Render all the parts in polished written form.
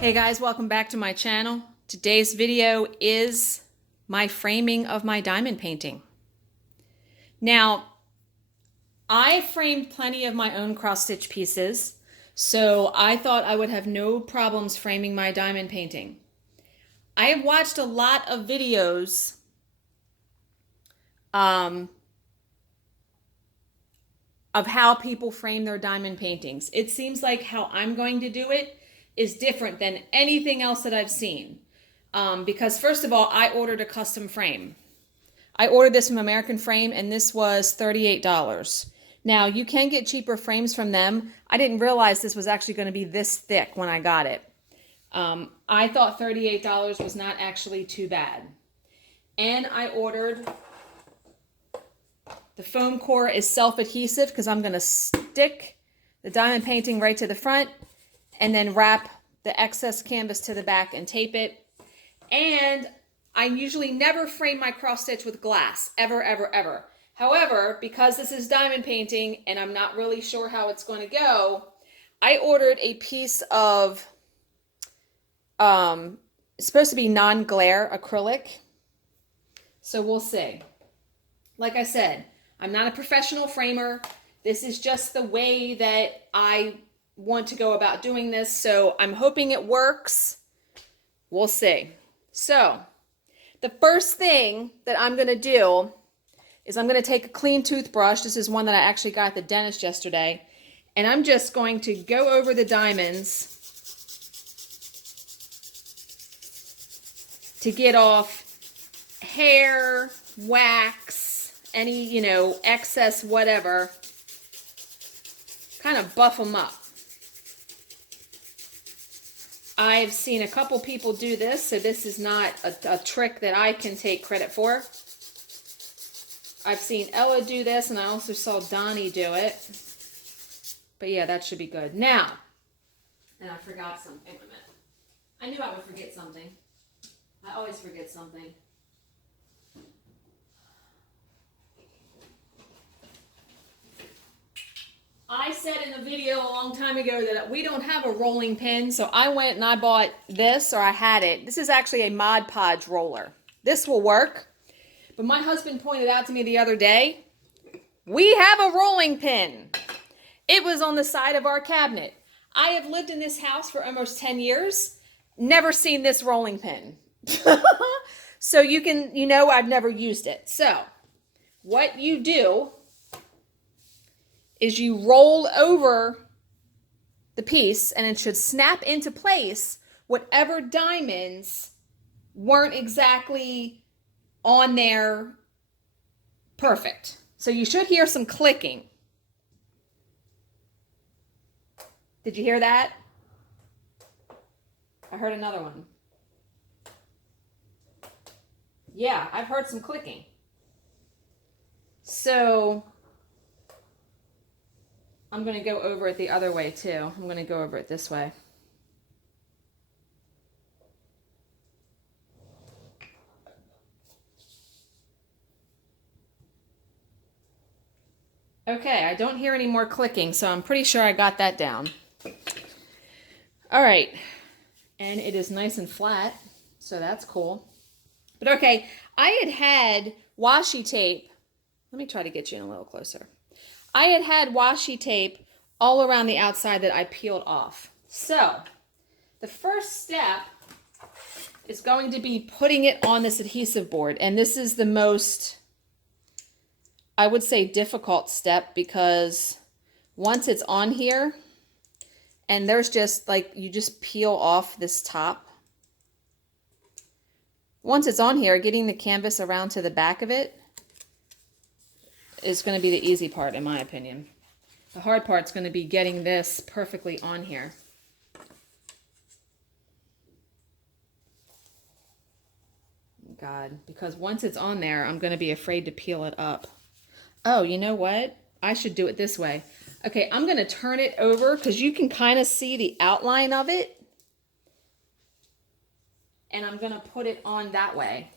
Hey guys, welcome back to my channel. Today's video is my framing of my diamond painting. Now, I framed plenty of my own cross-stitch pieces, so I thought I would have no problems framing my diamond painting. I have watched a lot of videos of how people frame their diamond paintings. It seems like how I'm going to do it is different than anything else that I've seen. Because first of all, I ordered a custom frame. I ordered this from American Frame and this was $38. Now you can get cheaper frames from them. I didn't realize this was actually going to be this thick when I got it. I thought $38 was not actually too bad. And I ordered, the foam core is self-adhesive because I'm going to stick the diamond painting right to the front and then wrap the excess canvas to the back and tape it. And I usually never frame my cross stitch with glass, ever, ever, ever. However, because this is diamond painting and I'm not really sure how it's going to go, I ordered a piece of, it's supposed to be non-glare acrylic. So we'll see. Like I said, I'm not a professional framer. This is just the way that I want to go about doing this, so I'm hoping it works. We'll see. So the first thing that I'm going to do is I'm going to take a clean toothbrush. This is one that I actually got at the dentist yesterday, and I'm just going to go over the diamonds to get off hair, wax, any, excess whatever. Kind of buff them up. I've seen a couple people do this, so this is not a trick that I can take credit for. I've seen Ella do this, and I also saw Donnie do it. But yeah, that should be good. Now, and I forgot something. Wait a minute. I knew I would forget something. I always forget something. I said in a video a long time ago that we don't have a rolling pin, so I went and I bought this, or I had it. This is actually a Mod Podge roller. This will work, but my husband pointed out to me the other day, we have a rolling pin. It was on the side of our cabinet. I have lived in this house for almost 10 years, never seen this rolling pin. So you can, I've never used it. So what you do is you roll over the piece and it should snap into place whatever diamonds weren't exactly on there perfect. So you should hear some clicking. Did you hear that? I heard another one. Yeah, I've heard some clicking. So I'm going to go over it the other way too. I'm going to go over it this way. Okay, I don't hear any more clicking, so I'm pretty sure I got that down. All right, and it is nice and flat, so that's cool. But okay, I had washi tape. Let me try to get you in a little closer. I had washi tape all around the outside that I peeled off. So the first step is going to be putting it on this adhesive board. And this is the most, I would say, difficult step, because once it's on here and there's just like, you just peel off this top. Once it's on here, getting the canvas around to the back of it is going to be the easy part, in my opinion. The hard part's going to be getting this perfectly on here. God, because once it's on there, I'm going to be afraid to peel it up. Oh, you know what? I should do it this way. Okay, I'm going to turn it over because you can kind of see the outline of it. And I'm going to put it on that way.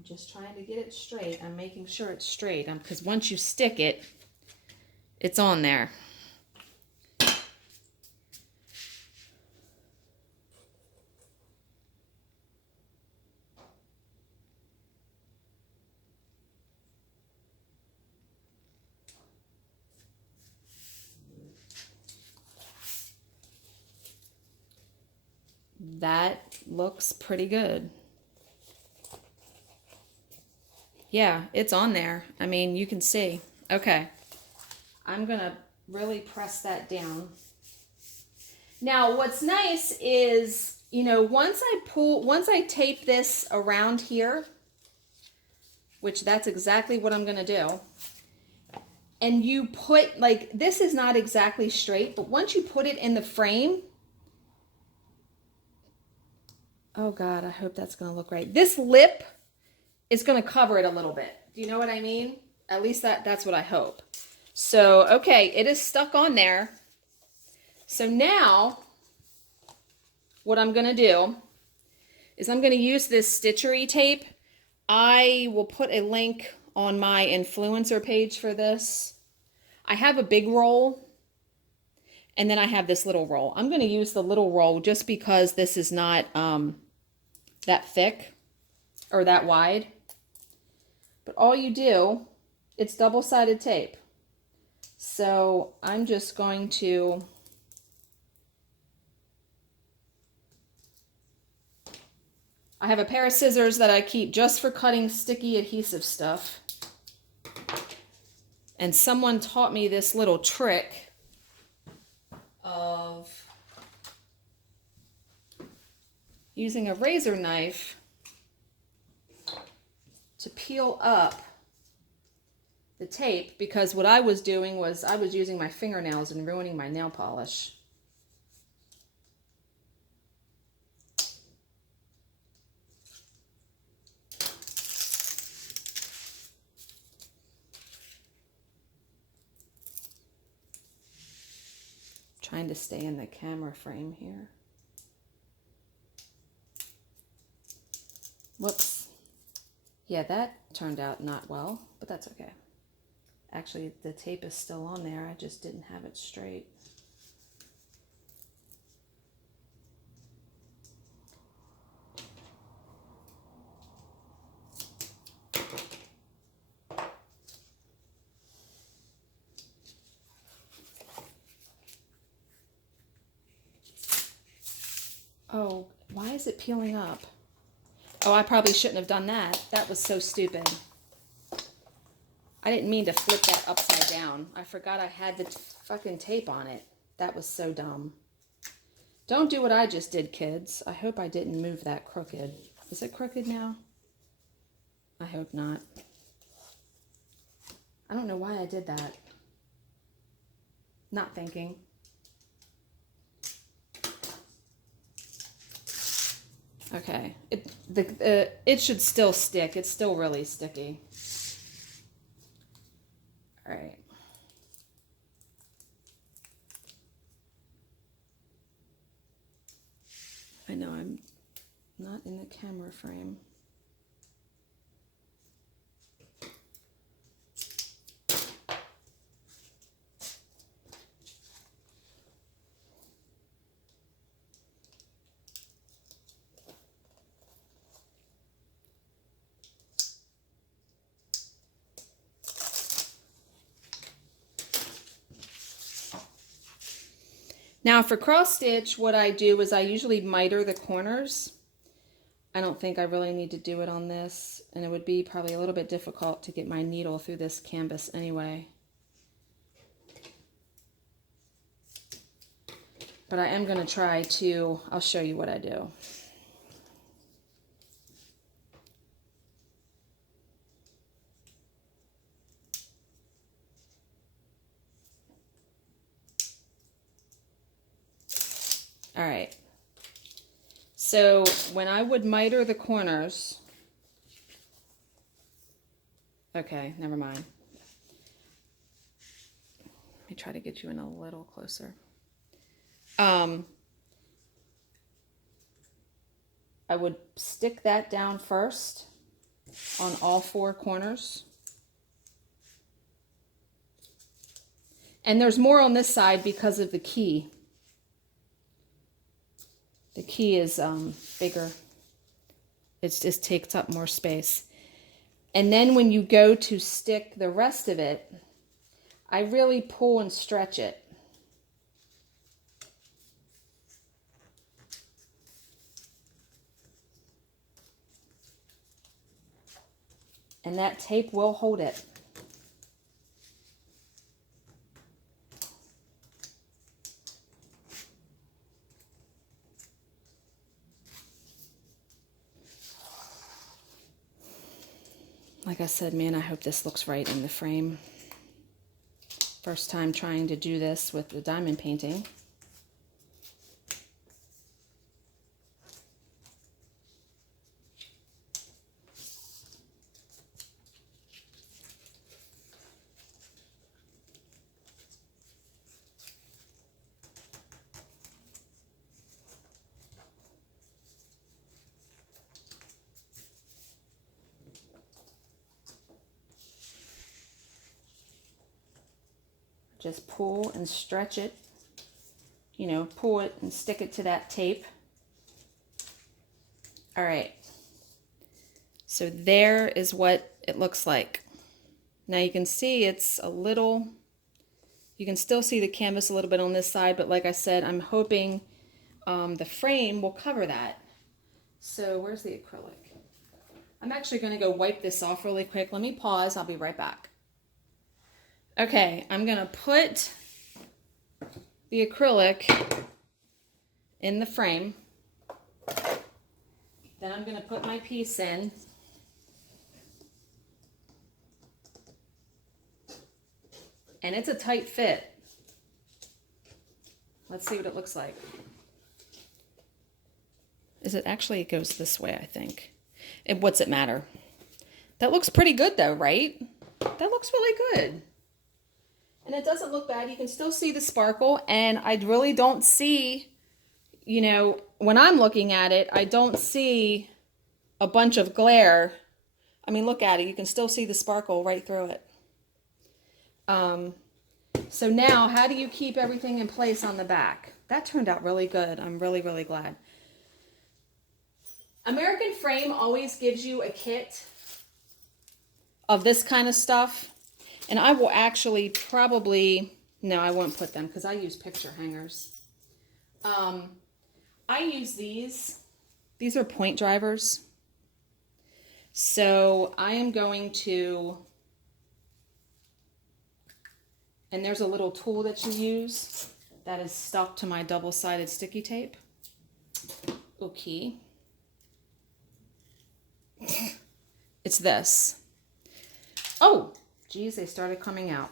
I'm just trying to get it straight. I'm making sure it's straight because once you stick it, it's on there. That looks pretty good. Yeah, it's on there. I mean, you can see. Okay. I'm going to really press that down. Now, what's nice is, you know, once I tape this around here, which that's exactly what I'm going to do. And you put, like, this is not exactly straight, but once you put it in the frame, oh God, I hope that's going to look right. This lip is going to cover it a little bit. Do you know what I mean? At least that's what I hope. So, okay, it is stuck on there. So now, what I'm going to do is I'm going to use this Stitchery tape. I will put a link on my influencer page for this. I have a big roll, and then I have this little roll. I'm going to use the little roll just because this is not that thick or that wide. But all you do, it's double-sided tape. So I'm just going to I have a pair of scissors that I keep just for cutting sticky adhesive stuff. And someone taught me this little trick of using a razor knife to peel up the tape, because what I was doing was I was using my fingernails and ruining my nail polish. Trying to stay in the camera frame here. Whoops. Yeah, that turned out not well, but that's okay. Actually, the tape is still on there. I just didn't have it straight. Oh, why is it peeling up? Oh, I probably shouldn't have done that. That was so stupid. I didn't mean to flip that upside down. I forgot I had the fucking tape on it. That was so dumb. Don't do what I just did, kids. I hope I didn't move that crooked. Is it crooked now? I hope not. I don't know why I did that. Not thinking. Okay, it should still stick. It's still really sticky. All right. I know I'm not in the camera frame. Now for cross stitch, what I do is I usually miter the corners. I don't think I really need to do it on this, and it would be probably a little bit difficult to get my needle through this canvas anyway. But I am going to try to, I'll show you what I do. All right. So when I would miter the corners, okay, never mind. Let me try to get you in a little closer. I would stick that down first, on all four corners. And there's more on this side because of the key. The key is bigger. It just takes up more space. And then when you go to stick the rest of it, I really pull and stretch it. And that tape will hold it. Like I said, man, I hope this looks right in the frame. First time trying to do this with the diamond painting. Just pull and stretch it, you know, pull it and stick it to that tape. All right, so there is what it looks like. Now you can see it's a little, you can still see the canvas a little bit on this side, but like I said, I'm hoping the frame will cover that. So where's the acrylic? I'm actually going to go wipe this off really quick. Let me pause. I'll be right back. Okay, I'm going to put the acrylic in the frame. Then I'm going to put my piece in. And it's a tight fit. Let's see what it looks like. Is it actually, it goes this way, I think. What's it matter? That looks pretty good though, right? That looks really good. And it doesn't look bad. You can still see the sparkle, and I really don't see, you know, when I'm looking at it, I don't see a bunch of glare. I mean, look at it. You can still see the sparkle right through it. So now, how do you keep everything in place on the back? That turned out really good. I'm really, really glad. American Frame always gives you a kit of this kind of stuff. And I will actually probably, no, I won't put them because I use picture hangers. I use these. These are point drivers. So I am going to, and there's a little tool that you use that is stuck to my double-sided sticky tape. Okay. It's this. Oh! Geez, they started coming out.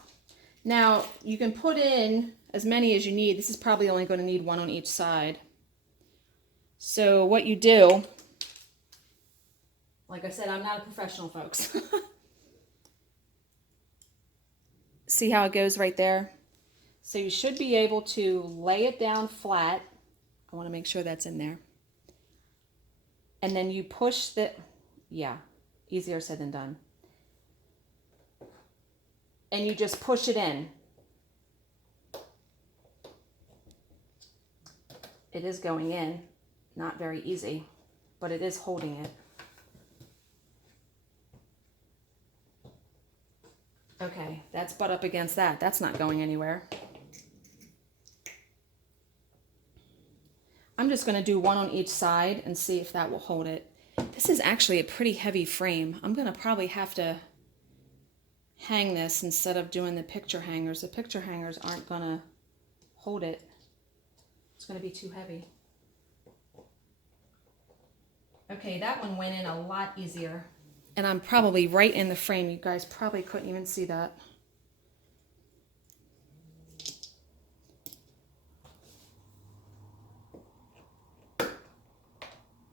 Now, you can put in as many as you need. This is probably only going to need one on each side. So what you do, like I said, I'm not a professional, folks. See how it goes right there? So you should be able to lay it down flat. I want to make sure that's in there. And then you push the, yeah, easier said than done. And you just push it in. It is going in, not very easy, but it is holding it. Okay, that's butt up against that. That's not going anywhere. I'm just going to do one on each side and see if that will hold it. This is actually a pretty heavy frame. I'm going to probably have to hang this instead of doing the picture hangers. The picture hangers aren't going to hold it. It's going to be too heavy. Okay, that one went in a lot easier. And I'm probably right in the frame. You guys probably couldn't even see that.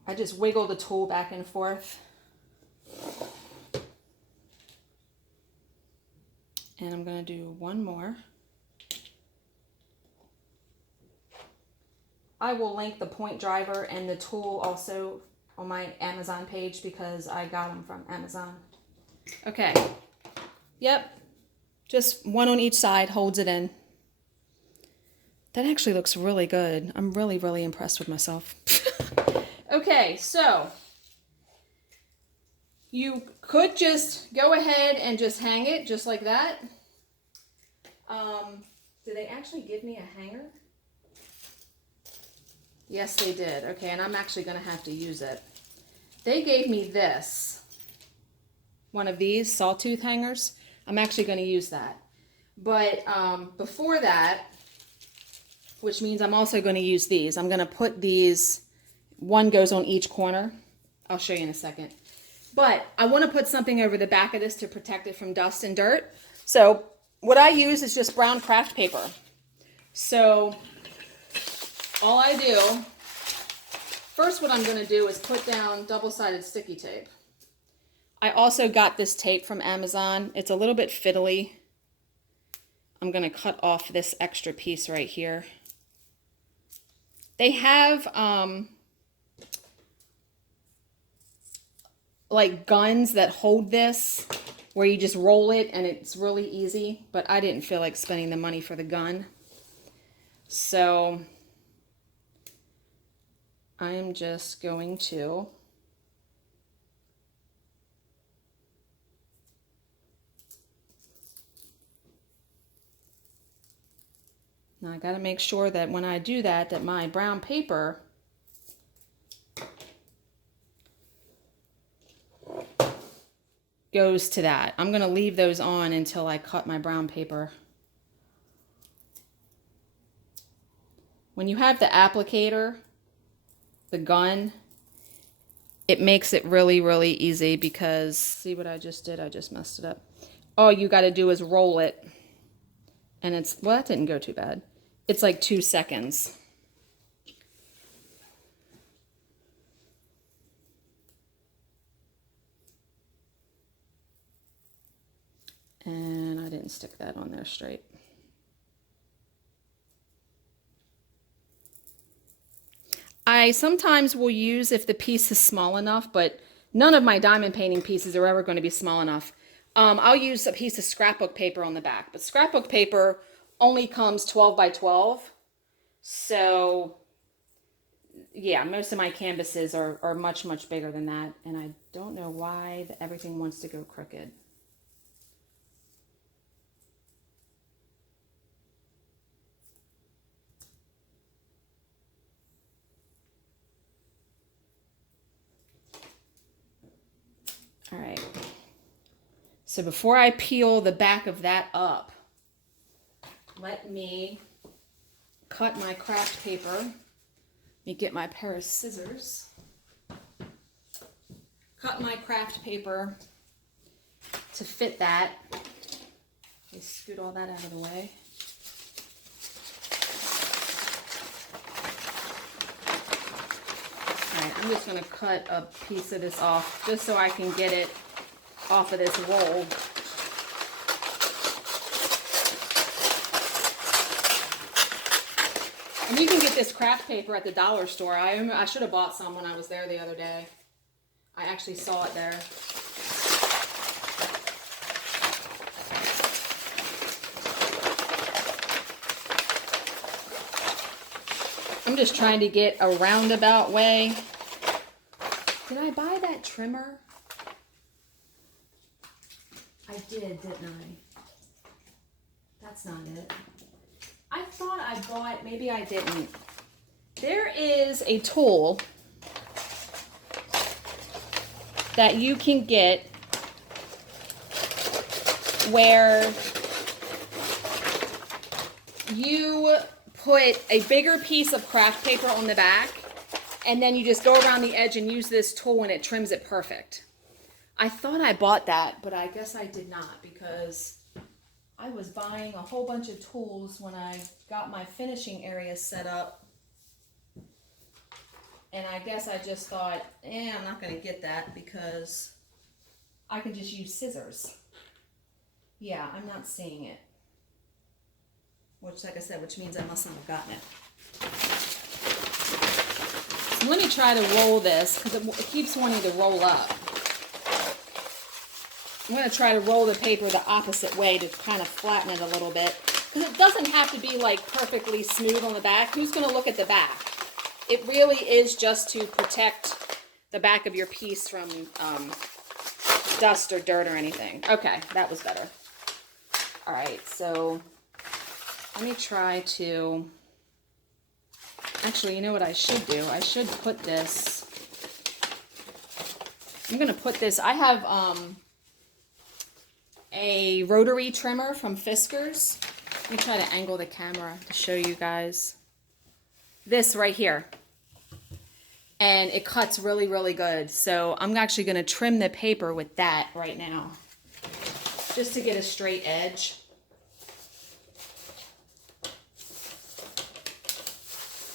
I just wiggle the tool back and forth. And I'm going to do one more. I will link the point driver and the tool also on my Amazon page because I got them from Amazon. Okay. Yep. Just one on each side holds it in. That actually looks really good. I'm really, really impressed with myself. Okay, so you could just go ahead and just hang it just like that. Did they actually give me a hanger? Yes, they did. Okay, and I'm actually going to have to use it. They gave me this. One of these sawtooth hangers. I'm actually going to use that. But before that, which means I'm also going to use these. I'm going to put these, one goes on each corner. I'll show you in a second. But I want to put something over the back of this to protect it from dust and dirt. So what I use is just brown craft paper. So all I do, first what I'm going to do is put down double-sided sticky tape. I also got this tape from Amazon. It's a little bit fiddly. I'm going to cut off this extra piece right here. They have like guns that hold this where you just roll it and it's really easy, but I didn't feel like spending the money for the gun. So I'm just going to now I got to make sure that when I do that, that my brown paper goes to that. I'm going to leave those on until I cut my brown paper. When you have the applicator, the gun, it makes it really, really easy because, see what I just did? I just messed it up. All you got to do is roll it. And it's, well, that didn't go too bad. It's like 2 seconds. And I didn't stick that on there straight. I sometimes will use if the piece is small enough, but none of my diamond painting pieces are ever going to be small enough. I'll use a piece of scrapbook paper on the back, but scrapbook paper only comes 12 by 12. So yeah, most of my canvases are much, much bigger than that. And I don't know why everything wants to go crooked. All right. So before I peel the back of that up, let me cut my craft paper. Let me get my pair of scissors. Cut my craft paper to fit that. Let me scoot all that out of the way. Alright, I'm just going to cut a piece of this off just so I can get it off of this roll. And you can get this craft paper at the dollar store. I should have bought some when I was there the other day. I actually saw it there. I'm just trying to get a roundabout way. Did I buy that trimmer? I did, didn't I? That's not it. I thought I bought, maybe I didn't. There is a tool that you can get where you put a bigger piece of craft paper on the back and then you just go around the edge and use this tool and it trims it perfect. I thought I bought that, but I guess I did not because I was buying a whole bunch of tools when I got my finishing area set up. And I guess I just thought, I'm not going to get that because I can just use scissors. Yeah, I'm not seeing it. Which, like I said, which means I must not have gotten it. Let me try to roll this because it keeps wanting to roll up. I'm going to try to roll the paper the opposite way to kind of flatten it a little bit. Because it doesn't have to be like perfectly smooth on the back. Who's going to look at the back? It really is just to protect the back of your piece from dust or dirt or anything. Okay, that was better. All right, so let me try to... Actually, you know what I should do? I should put this... I'm going to put this... I have a rotary trimmer from Fiskars. Let me try to angle the camera to show you guys. This right here. And it cuts really, really good. So I'm actually going to trim the paper with that right now. Just to get a straight edge.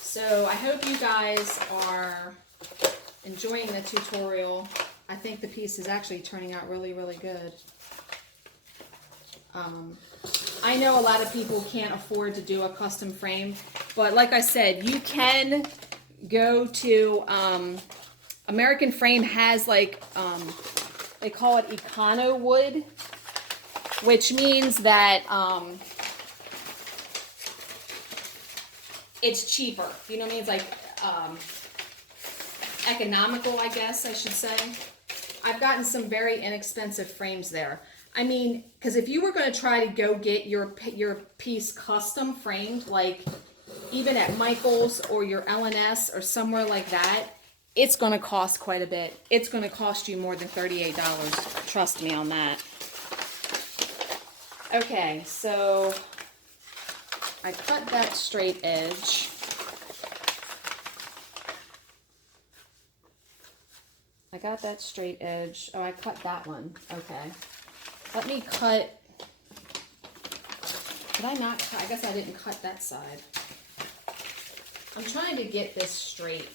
So I hope you guys are enjoying the tutorial. I think the piece is actually turning out really, really good. I know a lot of people can't afford to do a custom frame, but like I said, you can go to, American Frame has like, they call it Econo wood, which means that it's cheaper. You know what I mean? It's like economical, I guess I should say. I've gotten some very inexpensive frames there. I mean, because if you were going to try to go get your piece custom framed, like even at Michael's or your L&S or somewhere like that, it's going to cost quite a bit. It's going to cost you more than $38. Trust me on that. Okay, so I cut that straight edge. I got that straight edge. Oh, I cut that one. Okay. Let me cut. Did I not cut? I guess I didn't cut that side. I'm trying to get this straight.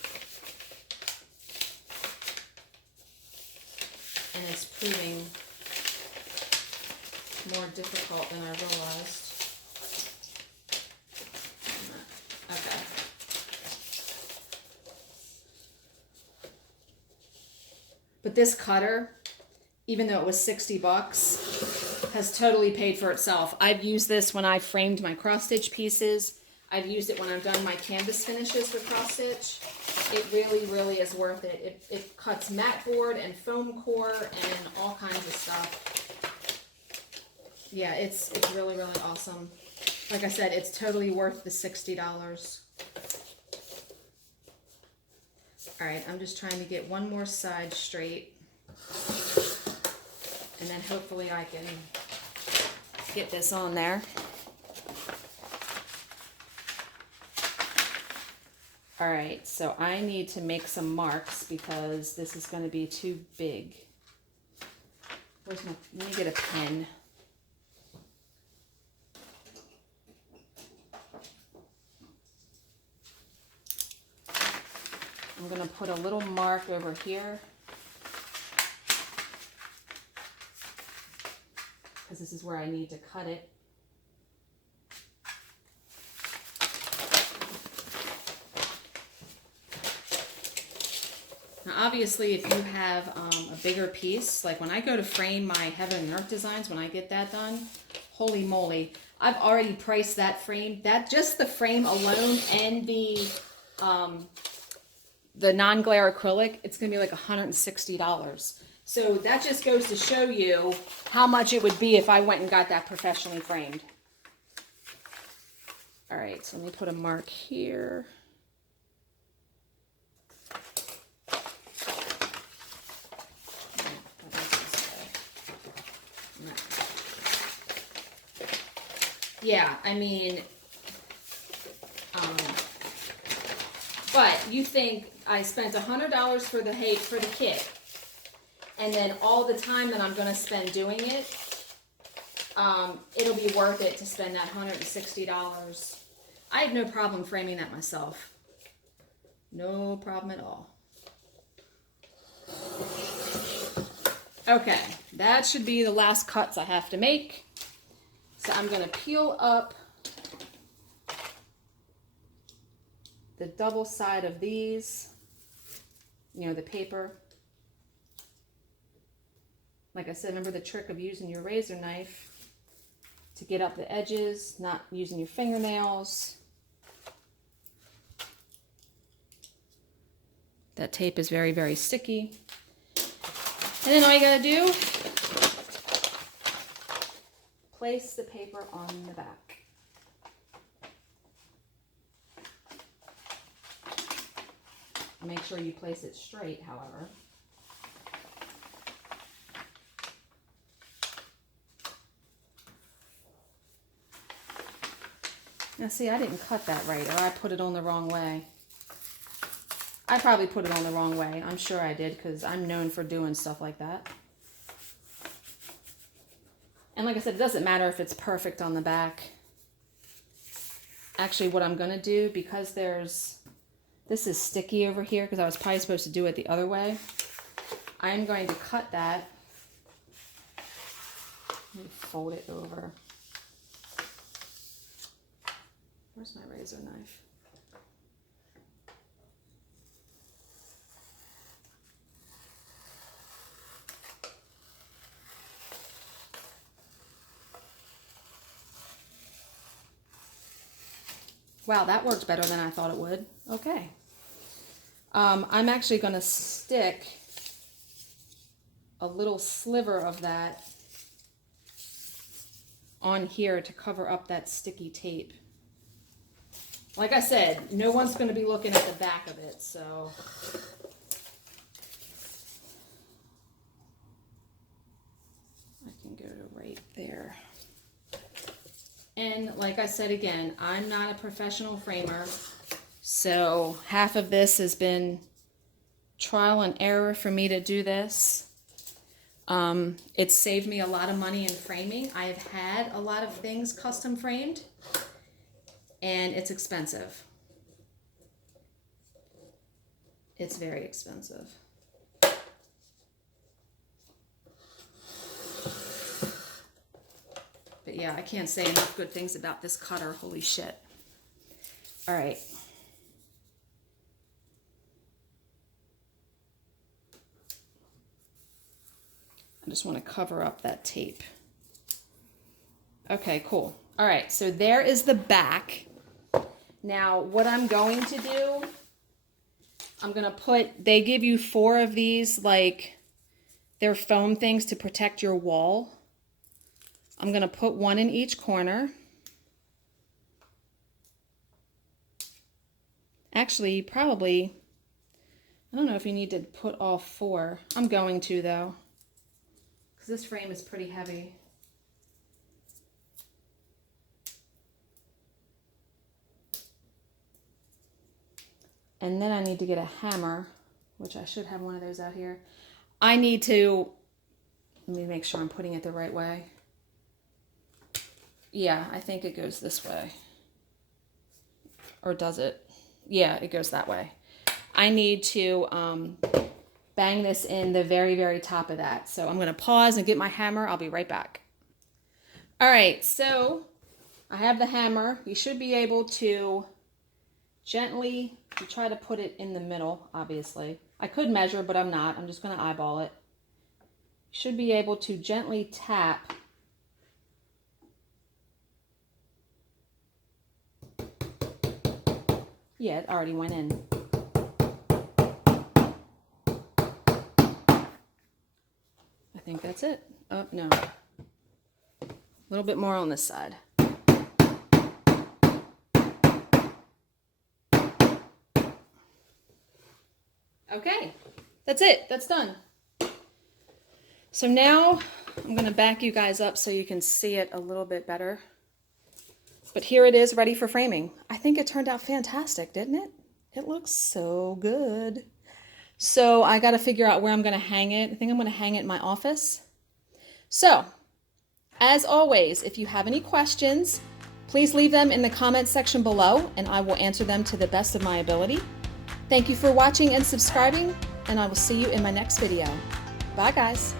And it's proving more difficult than I realized. Okay. But this cutter, even though it was 60 bucks, has totally paid for itself. I've used this when I framed my cross stitch pieces. I've used it when I've done my canvas finishes for cross stitch. It really, really is worth it. It cuts mat board and foam core and all kinds of stuff. Yeah, it's really, really awesome. Like I said, it's totally worth the $60. All right, I'm just trying to get one more side straight. And then hopefully I can get this on there. All right, so I need to make some marks because this is going to be too big. Let me get a pen. I'm going to put a little mark over here. Because this is where I need to cut it. Now obviously if you have a bigger piece, like when I go to frame my Heaven and Earth designs, when I get that done, holy moly, I've already priced that frame. That just the frame alone and the non-glare acrylic, it's going to be like $160. So that just goes to show you how much it would be if I went and got that professionally framed. All right, so let me put a mark here. Yeah, I mean, but you think I spent $100 for the kit, and then all the time that I'm going to spend doing it, it'll be worth it to spend that $160. I have no problem framing that myself. No problem at all. Okay, that should be the last cuts I have to make. So I'm going to peel up the double side of these. you know, the paper. Like I said, remember the trick of using your razor knife to get up the edges, not using your fingernails. That tape is very, very sticky. And then all you gotta do, place the paper on the back. Make sure you place it straight, however. Now see, I didn't cut that right, or I put it on the wrong way. I probably put it on the wrong way. I'm sure I did, because I'm known for doing stuff like that. And like I said, it doesn't matter if it's perfect on the back. Actually, what I'm going to do, because this is sticky over here, because I was probably supposed to do it the other way, I'm going to cut that. Let me fold it over. Where's my razor knife? Wow, that worked better than I thought it would. Okay. I'm actually going to stick a little sliver of that on here to cover up that sticky tape. Like I said, no one's going to be looking at the back of it, so. I can go to right there. And like I said again, I'm not a professional framer, so half of this has been trial and error for me to do this. It's saved me a lot of money in framing. I've had a lot of things custom framed, and it's expensive. It's very expensive. But yeah, I can't say enough good things about this cutter. Holy shit. All right. I just want to cover up that tape. Okay, cool. All right, so there is the back. Now, what I'm going to do, I'm going to put, they give you 4 of these, like, they're foam things to protect your wall. I'm going to put 1 in each corner. Actually, probably, I don't know if you need to put all 4. I'm going to, though, because this frame is pretty heavy. And then I need to get a hammer, which I should have one of those out here. I need to, let me make sure I'm putting it the right way. Yeah, I think it goes this way. Or does it? Yeah, it goes that way. I need to bang this in the very, very top of that. So I'm going to pause and get my hammer. I'll be right back. All right, so I have the hammer. You should be able to gently, you try to put it in the middle, obviously. I could measure, but I'm not. I'm just going to eyeball it. You should be able to gently tap . Yeah, it already went in. I think that's it. Oh, no. A little bit more on this side. Okay, that's it. That's done. So now I'm going to back you guys up so you can see it a little bit better. But here it is, ready for framing. I think it turned out fantastic, didn't it? It looks so good. So I got to figure out where I'm going to hang it. I think I'm going to hang it in my office. So, as always, if you have any questions, please leave them in the comments section below, and I will answer them to the best of my ability. Thank you for watching and subscribing, and I will see you in my next video. Bye, guys.